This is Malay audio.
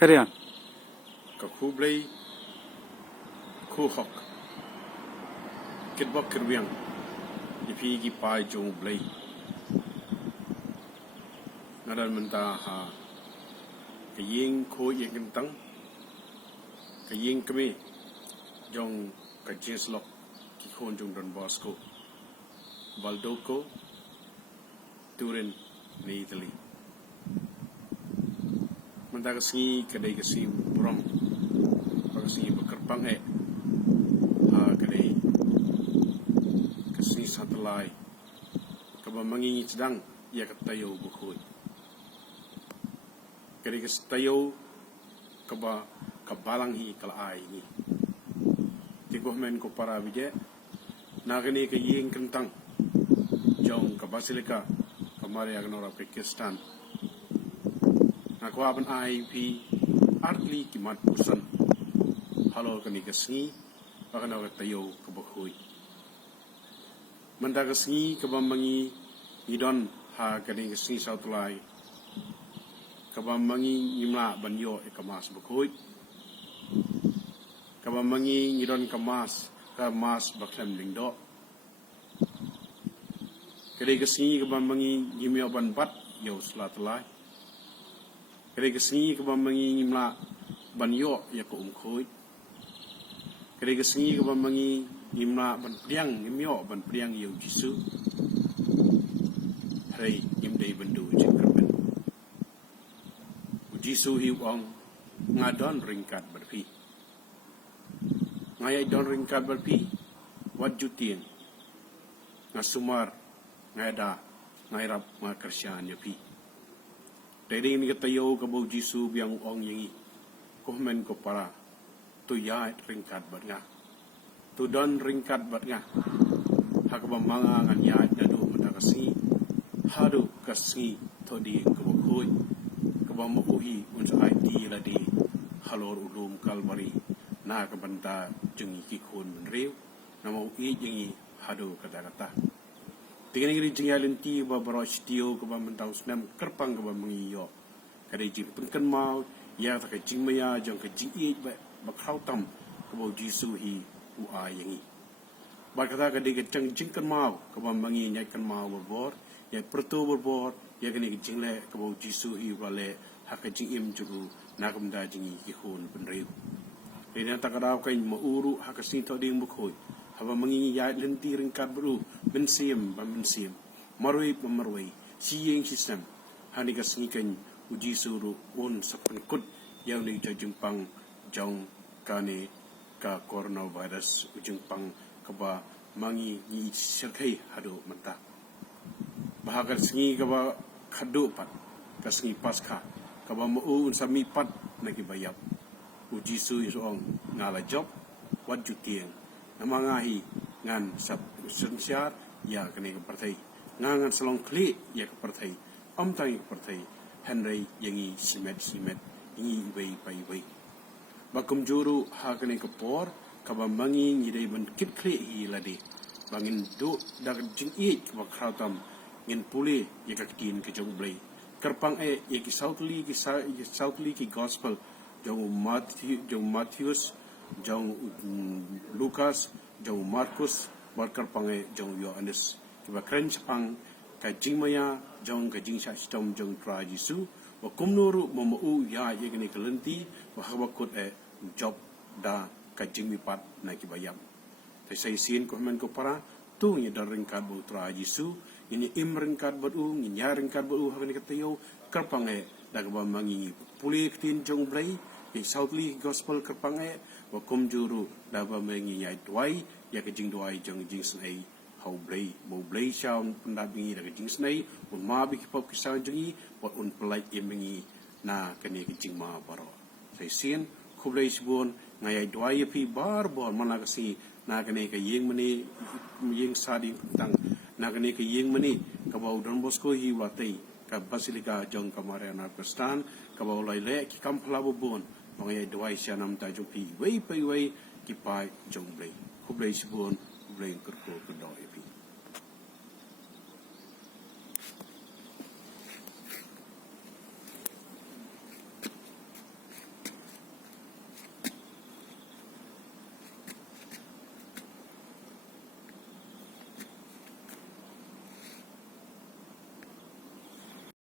Carry on. Ka kublay kuhok kitbok kirwiang ipi gi pai jong blay ngadan menta ha kaying ko yeng kentang kaying kami jong ka jeslok ki khon jong Don Bosco Baldoko Turin ni Italy menta kasi kadai kasi burong kasi bekerpang kadai kasi satelai kaba mangingi sedang ia katayo bukhoy kadai kasi tayo kaba kabalang hi kalaay ni tigoh men ko para bije nagani ka yeng kentang jong ka basilika kamari agnora Pakistan nakwa ban IP artli kimat pusan halo kani kasngi bakana tayo kabakhoy manda kasngi kabamangi idon ha kani kasngi sautlai kabamangi imla banyo ekamas bakhoy kabamangi idon kamas baklem lingdo kani kasngi kabamangi gimyo ban bat yo slatlai kare kesini ke bamangi ngimla banyo ya ko umkhoi kare kesini ke bamangi ngimla ban priang ngimyo ban priang yo jisu hai ngimdei bendu jingkerben jisu hi wong ngadon ringkat berpi ngai don ringkat berpi wat jutin ngasumar ngaida ngairap ngakersian yapi Dari ini katayo kabau Jisu biang ong yangi komen ko para tu ya ringkat bat nga tu don ringkat bat nga hakaba mga ngan ya dadu matakasi hadu kasi to di kabukhoy kaba mauhi unsa IT ladi halor ulum kalbari na kabanta jengi kikon menrew na mauhi jengi hadu kata-kata Tinggal ini jengalin ti babaros tio ke bamantau senam kerpang ke bamangiyo. Kada jing pengkan mau ya tak jing maya jang ke jing i ba krautam ke bau Jisu hi ua yangi. Ba kata kada ke jang jingkan mau ke bamangi nyai kan mau berbor, ya pertu berbor, ya kini ke jing le ke bau Jisu hi wale hak jing im juru nak benda jingi kihun penriu. Ini tak kada kain mauru hak sinto ding bukhoy. Haba mangingi ya lenti ringkat baru bensim marui pemarui siyeng sistem hani kasngikan uji suru un sapenkut yang ni jengpang jong kane ka coronavirus ujengpang kaba mangi ni serkai hadu menta bahagar sngi kaba khadu pat kasngi paskha kaba mu un sami pat nagi bayap uji su isong ngala job wat jutieng namangahi ngan sab sensiar ya kene ke partai ngan selong kli ya ke partai amtai ke partai Henry yangi simet ingi bai bakum juru ha kene ke por kaba mangi ngidai ban kit kli hi ladi bangin do dak jing i ba khautam ngin puli ya ka tin ke jong blai kerpang ya ki sautli ki gospel jong Matthews jong Lukas jong Markus barkar pangai jong Yohanes kiba kren pang ka jingmaya jong ka jingsha stom jong tra Jisu wa kumnuru momu ya yegni kelenti wa hawakut job da ka jingmi pat na kibayam te sai sin ko men ko para tu ni daring kad bu tra Jisu ini imring kad bu ni nyaring kad bu ha ni katayo karpangai da ba mangi pulik tin jong blai yang Southly Gospel kerpangai wakum juru daba mengi nyai tuai ya ke jing tuai jeng jing snai hau blai mo blai shaun pendabingi da ke jing snai un ma bi kipop kisan jengi wat un pelai imengi na kene ke jing ma baro sai sien kublai sibon ngai tuai pi bar bor mana kasi na kene ke yeng meni yeng sadi tang na kene ke yeng meni ka bau Don Bosco hi watai ka basilika jong kamariana Pakistan ka bau lai le ki kam phlabu bon Mga dua isya nam tajuk pi wei ki pai jong blai kublai sibon kublai kerko kedoi pi